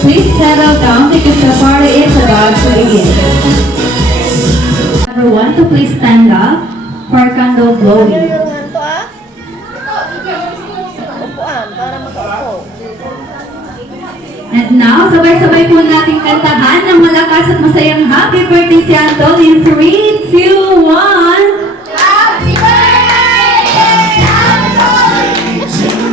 Please settle down because the party is about to begin. Everyone to please stand up for candle blowing. And now, sabay-sabay po natin kantahan ng malakas at masayang happy birthday si Anton in 3, 2, 1. Happy birthday, Anton! Happy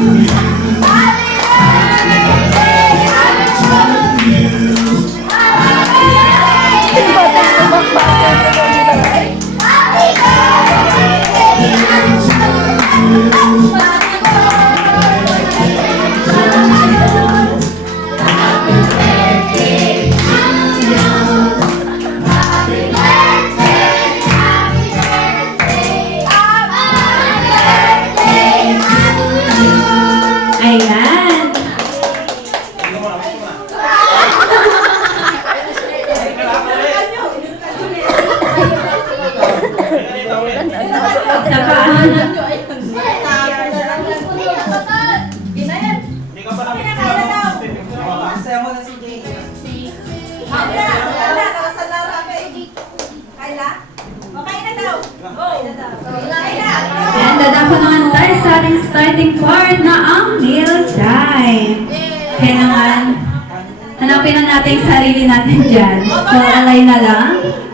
birthday, Ayan. Saya mo na si Jay. Kayla, okay na daw. And dadako na antay sa ating starting part na ang meal time. Kaya naman, hanapin na natin yung sarili natin dyan. So, alay na lang.